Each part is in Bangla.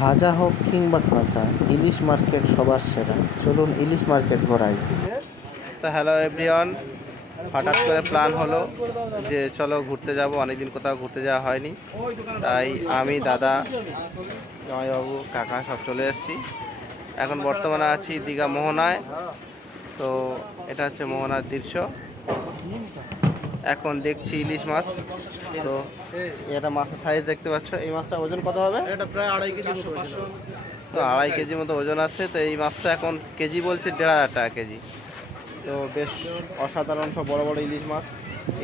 ভাজা হোক কিংবা কাঁচা, ইলিশ মার্কেট সবার সেরা। চলুন ইলিশ মার্কেট ঘোরাই। তো হ্যালো এভরিওয়ান হঠাৎ করে প্ল্যান হলো যে চলো ঘুরতে যাব, অনেকদিন কোথাও ঘুরতে যাওয়া হয়নি। তাই আমি, দাদা, জামাইবাবু, কাকা সব চলে এসেছি। এখন বর্তমানে আছি দীঘা মোহনায়। তো এটা হচ্ছে মোহনার দৃশ্য। এখন দেখছি ইলিশ মাছ। তো এটা মাছের সাইজ দেখতে পাচ্ছ। এই মাছটা ওজন কত হবে? এটা প্রায় আড়াই কেজি। তো আড়াই কেজি মতো ওজন আছে। তো এই মাছটা এখন কেজি বলছে দেড় হাজার টাকা কেজি। তো বেশ অসাধারণ সব বড় বড় ইলিশ মাছ।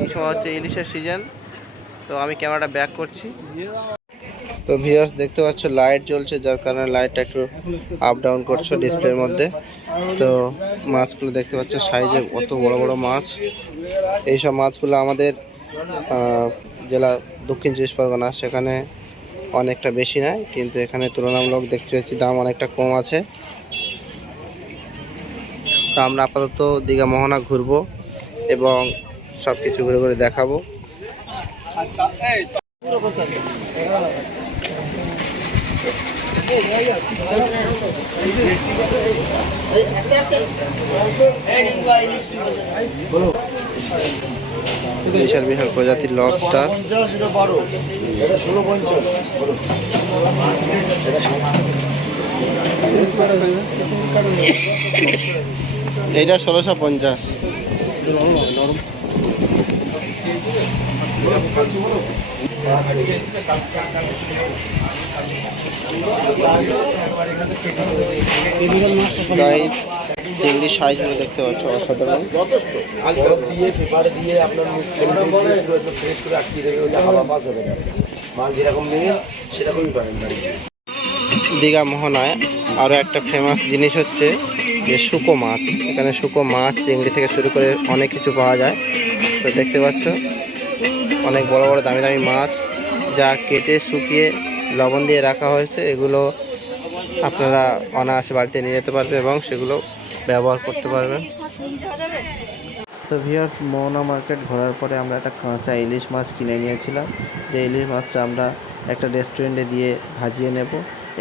এই সময় হচ্ছে ইলিশের সিজন তো আমি ক্যামেরাটা ব্যাক করছি। তো ভিউয়ার্স দেখতে পাচ্ছ লাইট জ্বলছে, যার কারণে লাইটটা একটু আপ ডাউন করছে ডিসপ্লের মধ্যে। তো মাছগুলো দেখতে পাচ্ছ সাইজে কত বড় বড় মাছ। এইসব মাছগুলো আমাদের জেলা দক্ষিণ চব্বিশ পরগনা, সেখানে অনেকটা বেশি নয় কিন্তু এখানে তুলনামূলক দেখতে পাচ্ছি দাম অনেকটা কম আছে। তো আমরা আপাতত দীঘা মোহনা ঘুরবো এবং সব কিছু ঘুরে ঘুরে দেখাবো। বিশাল বিশাল প্রজাতির লবস্টার এইটা ষোলোশো পঞ্চাশ। চিংড়ি সাইজগুলো দেখতে পাচ্ছ অসাধারণ। দীঘা মোহনায় আরও একটা ফেমাস জিনিস হচ্ছে যে শুকো মাছ। এখানে শুকো মাছ, চিংড়ি থেকে শুরু করে অনেক কিছু পাওয়া যায়। তো দেখতে পাচ্ছ অনেক বড় বড় দামি দামি মাছ যা কেটে শুকিয়ে লবণ দিয়ে রাখা হয়েছে। এগুলো আপনারা অনায়াসে বাড়িতে নিয়ে যেতে পারবেন এবং সেগুলো ব্যবহার করতে পারবেন। তো ভিউয়ার্স, মোহনা মার্কেট ঘোরার পরে আমরা একটা কাঁচা ইলিশ মাছ কিনে নিয়েছিলাম। যে ইলিশ মাছটা আমরা একটা রেস্টুরেন্টে দিয়ে ভাজিয়ে নেব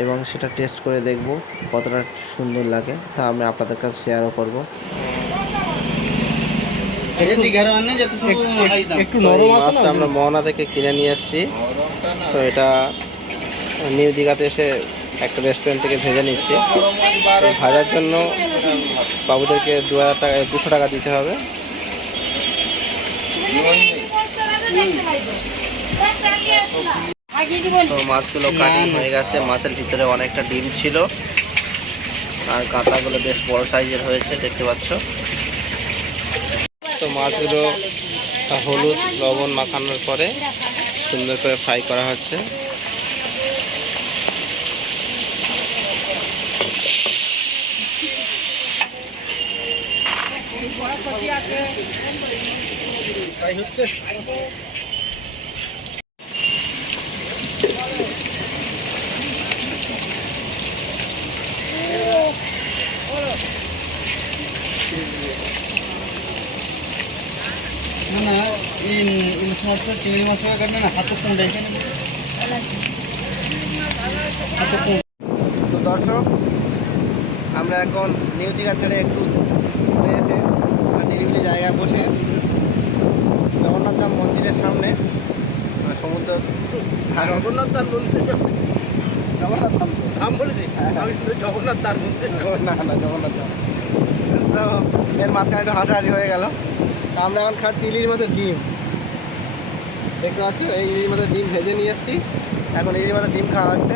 এবং সেটা টেস্ট করে দেখব কতটা সুন্দর লাগে। তা আমি আপনাদের কাছে শেয়ারও করব। একটু নরম মাছটা আমরা মোহনা থেকে কিনে নিয়ে এসেছি তো এটা নিউ দীঘাতে এসে একটা রেস্টুরেন্ট থেকে ভেজে নিচ্ছি। ভাজার জন্য বাবুদেরকে দু হাজার টাকা দুশো টাকা দিতে হবে। তো মাছগুলো কাটিং হয়ে গেছে। মাছের ভিতরে অনেকটা ডিম ছিল। আর কাঁটাগুলো বেশ বড় সাইজের হয়েছে দেখতে পাচ্ছ। তো মাছগুলো হলুদ লবণ মাখানোর পরে সুন্দর করে ফ্রাই করা হচ্ছে। না এই ইলিশ মাছটা চিংড়ি কাটবে না ডেকে তো দর্শক আমরা এখন নিউ দীঘা ছেড়ে একটু নিরিবিলি জায়গায় বসে জগন্নাথ ধাম মন্দিরের সামনে মানে সমুদ্র জগন্নাথ তার মন্দির জগন্নাথ ধাম বলেছি শুধু জগন্নাথ মন্দির না না জগন্নাথ ধাম। তো এর মাঝখানে একটু হাসাহাসি হয়ে গেল। আমরা এখন খাচ্ছি ইলিশ মাছের ডিম। দেখতে পাচ্ছি? এই ইলিশ মাছের ডিম ভেজে নিয়ে এসেছি। এখন ইলিশ মাছের ডিম খাওয়া হচ্ছে।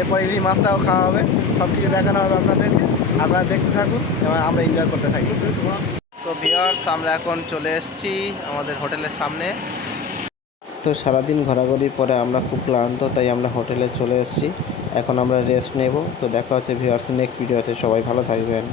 এরপর ইলিশ মাছটাও খাওয়া হবে। সব কিছু দেখানো হবে আপনাদেরকে। আপনারা দেখতে থাকুন এবং আমরা এনজয় করতে থাকি। তো বিয়ার্স আমরা এখন চলে এসেছি আমাদের হোটেলের সামনে। তো সারাদিন ঘোরাঘুরির পরে আমরা খুব ক্লান্ত, তাই আমরা হোটেলে চলে এসেছি। এখন আমরা রেস্ট নেব। তো দেখা হচ্ছে ভিউয়ার্স নেক্সট ভিডিওতে সবাই ভালো থাকবেন।